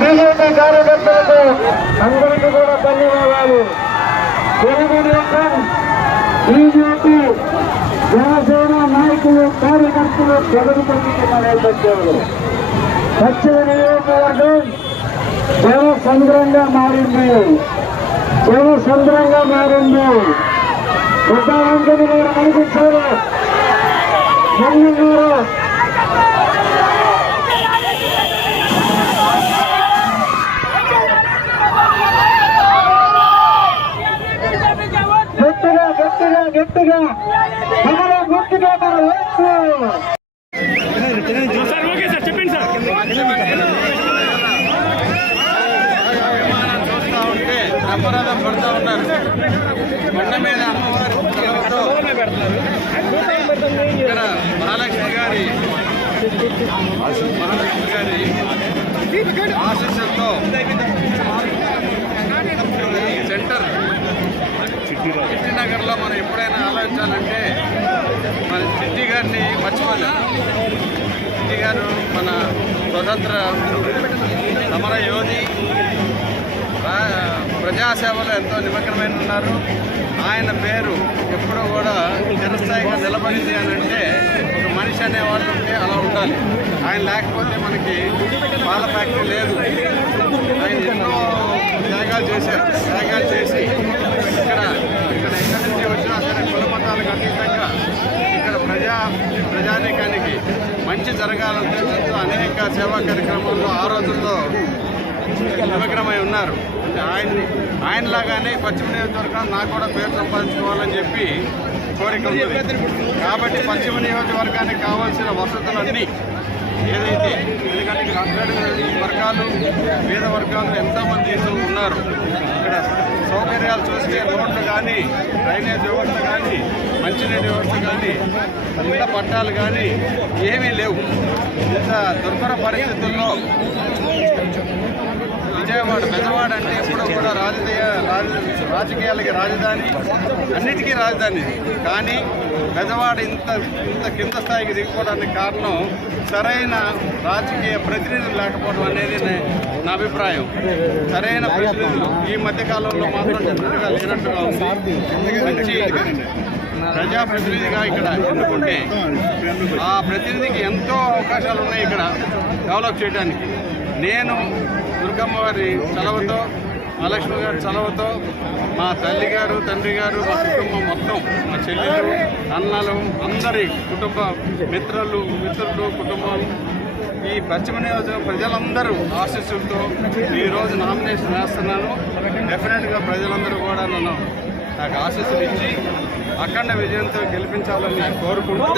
BJP కార్యకర్తలకు అందరికీ కూడా ధన్యవాదాలు. తెలుగుదేశం బీజేపీ జనసేన నాయకులు కార్యకర్తలు ప్రజలు పంపించిన నేపథ్యంలో పశ్చిమ నియోజకవర్గం జన మారింది. జన సంద్రంగా మారింది. పెద్ద వెంకన్న గారు కనిపించారు. మన్నున్నారు గట్టిగా గట్టిగా గట్టిగా గుర్తుగా మన వైపు చెప్పండి సార్ చూస్తా ఉంటే పడుతూ ఉన్నారు కొండ మీద అమ్మవారి ఇక్కడ మహాలక్ష్మి గారి మహాలక్ష్మి గారి ఆశీస్సులతో మన చిట్టి గారిని మర్చిపోలేం. చిట్టి గారు మన స్వతంత్ర సమర యోధి. ప్రజాసేవలో ఎంతో నిమగ్నమైన ఉన్నారు ఆయన పేరు ఎప్పుడూ కూడా చిరస్థాయిగా నిలబడింది అని అంటే ఒక మనిషి అనేవాళ్ళు ఉంటే అలా ఉండాలి. ఆయన లేకపోతే మనకి పాల ఫ్యాక్టరీ లేదు. మంచి జరగాలంటే అనేక సేవా కార్యక్రమాల్లో ఆ రోజుల్లో నిమగ్నమై ఉన్నారు. అంటే ఆయన్ని ఆయనలాగానే పశ్చిమ నియోజకవర్గం నాకు కూడా పేరు సంపాదించుకోవాలని చెప్పి కోరిక ఉంది. కాబట్టి పశ్చిమ నియోజకవర్గానికి కావాల్సిన వసతులన్నీ ఏదైతే ఎందుకంటే ఇక్కడ వర్గాలు పేద వర్గాలు ఎంతోమంది ఉన్నారు. ఇక్కడ విషయాలు చూస్తే రోడ్లు కానీ డ్రైనేజ్ వ్యవస్థ కానీ మంచినీటి వ్యవస్థ కానీ ఇళ్ళ పట్టాలు కానీ ఏమీ లేవు. ఇంత దుర్భర పరిస్థితుల్లో విజయవాడ పెద్దవాడ అంటే కూడా రాజకీయాలకి రాజధాని అన్నిటికీ రాజధాని. కానీ పెదవాడ ఇంత ఇంత కింద స్థాయికి దిగిపోవడానికి కారణం సరైన రాజకీయ ప్రతినిధులు లేకపోవడం అనేది నా అభిప్రాయం. సరైన ప్రతినిధులు ఈ మధ్య కాలంలో మాత్రం జనరల్గా లేనట్టుగా ఉంది. మంచి ప్రజాప్రతినిధిగా ఇక్కడ ఎన్నుకుంటే ఆ ప్రతినిధికి ఎంతో అవకాశాలు ఉన్నాయి ఇక్కడ డెవలప్ చేయడానికి. నేను దుర్గమ్మ వారి సెలవుతో మహాలక్ష్మి గారి చలవతో మా తల్లి గారు తండ్రి గారు మా కుటుంబం మొత్తం మా చెల్లెలు అన్నలు అందరి కుటుంబ మిత్రులు మిత్రులు కుటుంబం ఈ పశ్చిమ నియోజకవర్గం ప్రజలందరూ ఆశీస్సులతో ఈరోజు నామినేషన్ వేస్తున్నాను. డెఫినెట్గా ప్రజలందరూ కూడా నన్ను నాకు ఆశీస్సులు ఇచ్చి అఖండ విజయంతో గెలిపించాలని కోరుకుంటూ